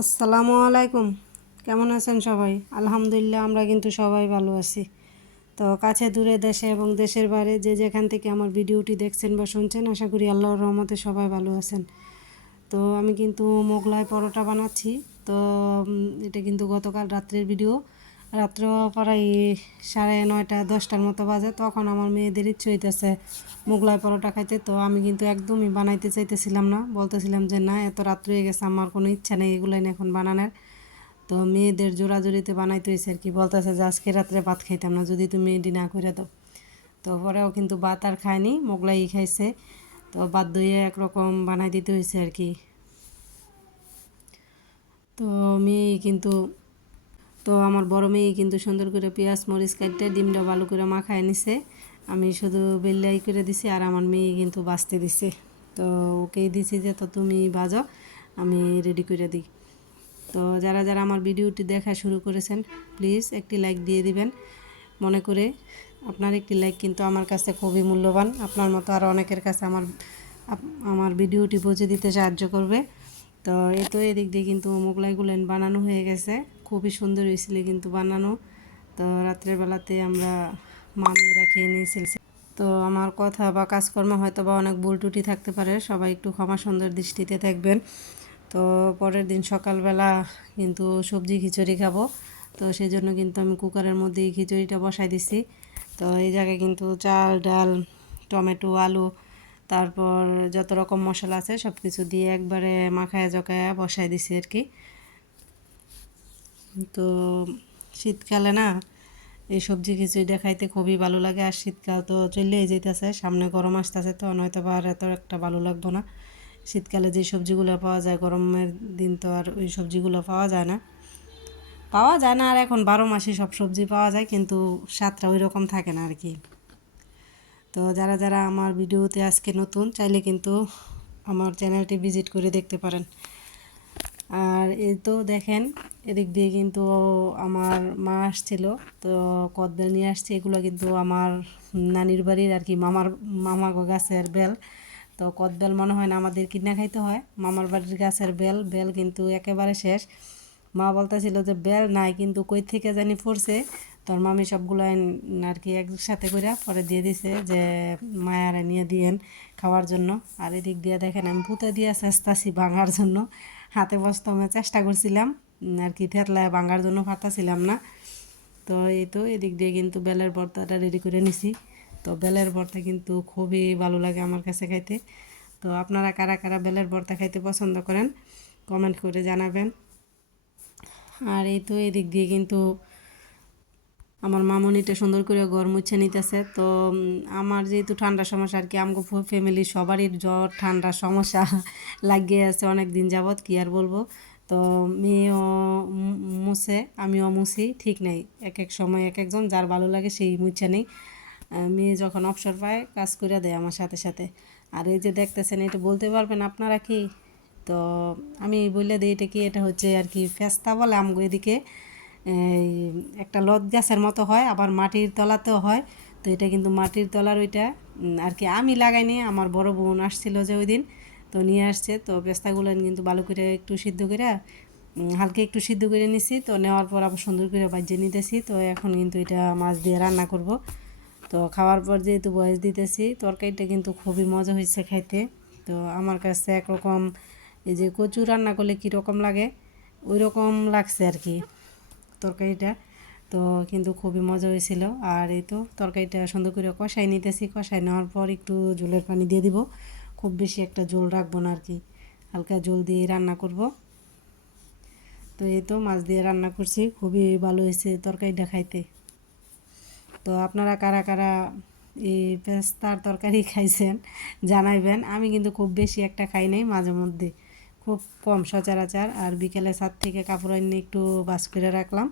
আসসালামু আলাইকুম। কেমন আছেন সবাই? আলহামদুলিল্লাহ, আমরা কিন্তু সবাই ভালো আছি। তো কাছে দূরে দেশে এবং দেশের বাইরে যে যেখান থেকে আমার ভিডিওটি দেখছেন বা শুনছেন, আশা করি আল্লাহর রহমতে সবাই ভালো আছেন। তো আমি কিন্তু মোগলাই পরোটা বানাচ্ছি। তো এটা কিন্তু গতকাল রাত্রের ভিডিও। রাত্র প্রায় সাড়ে নয়টা, দশটার মতো বাজে, তখন আমার মেয়েদের ইচ্ছে হইতেছে মোগলাই পরোটা খাইতে। তো আমি কিন্তু একদমই বানাইতে চাইতেছিলাম না। বলতেছিলাম যে, না, এত রাত্র হয়ে গেছে, আমার কোনো ইচ্ছা নেই এগুলাই এখন বানানোর। তো মেয়েদের জোড়া জোড়াজোড়িতে বানাইতে হয়েছে আর কি। বলতেছে যে, আজকে রাত্রে ভাত খাইতাম না, যদি তুমি এডি না করে দাও। তো পরেও কিন্তু ভাত আর খায়নি, মোগলাই খাইছে। তো বাধ্য হয়ে একরকম বানাই দিতে হয়েছে আর কি। তো মেয়ে কিন্তু তো আমার বড় মেয়ে কিন্তু সুন্দর করে পেঁয়াজ, মরিচ কাটতে ডিমটা ভালো করে মাখায় নিছে। আমি শুধু বেল্লাই করে দিছি আর আমার মেয়ে কিন্তু বাঁচতে দিছে। তো ওকেই দিছি যে, তো তুমি বাজো আমি রেডি করে দিই। তো যারা যারা আমার ভিডিওটি দেখা শুরু করেছেন প্লিজ একটি লাইক দিয়ে দিবেন। মনে করে আপনার একটি লাইক কিন্তু আমার কাছে খুবই মূল্যবান। আপনার মতো আরও অনেকের কাছে আমার আমার ভিডিওটি পৌঁছে দিতে সাহায্য করবে। তো এই তো এদিক দিয়ে কিন্তু মোগলাইগুলেন বানানো হয়ে গেছে। খুবই সুন্দর হয়েছিল কিন্তু বানানো। তো রাত্রের বেলাতে আমরা মা মেয়েরা খেয়ে নিয়েছিল তো আমার কথা বা কাজকর্ম হয়তো বা অনেক ভুল ত্রুটি থাকতে পারে। সবাই একটু ক্ষমা সুন্দর দৃষ্টিতে থাকবেন তো পরের দিন সকালবেলা কিন্তু সবজি খিচুড়ি খাব। তো সেই জন্য কিন্তু আমি কুকারের মধ্যে এই খিচুড়িটা বসাই দিছি। তো এই জায়গায় কিন্তু চাল, ডাল, টমেটো, আলু, তারপর যত রকম মশলা আছে সব কিছু দিয়ে একবারে মাখায়া জকায়া বসাই দিছি আর কি। তো শীতকালে না, এই সবজি খিচুড়িটা খাইতে খুবই ভালো লাগে। আর শীতকাল তো চললেই যেতেছে সামনে গরম আসতেছে তো, নয়তো বা আর এত একটা ভালো লাগবো না। শীতকালে যে সবজিগুলো পাওয়া যায়, গরমের দিন তো আর ওই সবজিগুলো পাওয়া যায় না। পাওয়া যায় না, আর এখন বারো মাসে সব সবজি পাওয়া যায়, কিন্তু স্বাদটা ওই রকম থাকে না আর কি। তো যারা যারা আমার ভিডিওতে আজকে নতুন, চাইলে কিন্তু আমার চ্যানেলটি ভিজিট করে দেখতে পারেন। আর এ তো দেখেন, এদিক দিয়ে কিন্তু আমার মা আসছিল, তো কদবেল নিয়ে আসছে, এগুলো কিন্তু আমার নানির বাড়ির আর কি মামার মামা গাছের বেল। তো কদবেল মনে হয় না আমাদের কিনা খাইতে হয়, মামার বাড়ির গাছের বেল বেল কিন্তু একেবারে শেষ। মা বলতেছিল যে বেল নাই, কিন্তু কই থেকে জানি পড়ছে তোর মামি সবগুলো আর কি একসাথে করে পরে দিয়ে দিছে যে, মায়ারে নিয়ে দিয়েন খাওয়ার জন্য। আর এদিক দিয়ে দেখেন, আমি পুঁতে দিয়ে চেষ্টাছি ভাঙার জন্য। হাতে বস্তমে চেষ্টা করছিলাম আর কি থেতলায় ভাঙার জন্য পারতাছিলাম না। তো এই তো এদিক দিয়ে কিন্তু বেলের ভর্তাটা রেডি করে নিছি। তো বেলের ভর্তা কিন্তু খুবই ভালো লাগে আমার কাছে খাইতে। তো আপনারা কারা কারা বেলের ভর্তা খাইতে পছন্দ করেন কমেন্ট করে জানাবেন। আর এই তো এদিক দিয়ে কিন্তু আমার মামনিটা সুন্দর করে ঘর মুছে নিতেছে। তো আমার যেহেতু ঠান্ডা সমস্যা আর কি, আমগো ফ্যামিলি সবারই জ্বর ঠান্ডা সমস্যা লাগিয়ে আছে অনেক দিন যাবৎ, কি আর বলব। তো, মেয়েও মুছে, আমিও মুছি, ঠিক নেই। এক এক সময় এক একজন, যার ভালো লাগে সেই মুছে নেই। মেয়ে যখন অবসর পায়, কাজ করে দেয় আমার সাথে সাথে। আর এই যে দেখতেছেন, এটা বলতে পারবেন আপনারা কি? তো, আমি বলে দিই, এটা কি? এটা হচ্ছে আর কি, ফেস্তা বলে আমগো এদিকে। একটা গাছের মতো হয়, আবার মাটির তলাতেও হয়। তো এটা কিন্তু মাটির তলার ওইটা আর কি আমি লাগাইনি, আমার বড় বোন আসছিল যে ওই দিন, তো নিয়ে আসছে। তো পেস্তাগুলো কিন্তু ভালো করে একটু সিদ্ধ করে হালকা একটু সিদ্ধ করে নিছি। তো নেওয়ার পর আবার সুন্দর করে বাজিয়ে নিতেছি। তো এখন কিন্তু এটা মাছ দিয়ে রান্না করব। তো খাওয়ার পর যেহেতু বয়স দিতেছি, তরকারিটা কিন্তু খুবই মজা হয়েছে খাইতে। তো আমার কাছে একরকম এই যে কচু রান্না করলে কীরকম লাগে, ওই রকম লাগছে আর কি। তরকারিটা। তো কিন্তু খুবই মজা হয়েছিল। আর এই তো তরকারিটা সুন্দর করে কষাই নিতেছি। কষাই নেওয়ার পর একটু ঝোলের পানি দিয়ে দিব। খুব বেশি একটা ঝোল রাখব না আর কি। হালকা ঝোল দিয়ে রান্না করব। তো এই তো মাছ দিয়ে রান্না করছি। খুবই ভালো হয়েছে তরকারিটা খাইতে। তো আপনারা কারা কারা এই পেস্তার তরকারি খাইছেন জানাইবেন। আমি কিন্তু খুব বেশি একটা খাই নাই মাঝে মধ্যে। খুব কম সচরাচার। আর বিকেলে ছাদ থেকে কাপড় এনে একটু বাস করে রাখলাম।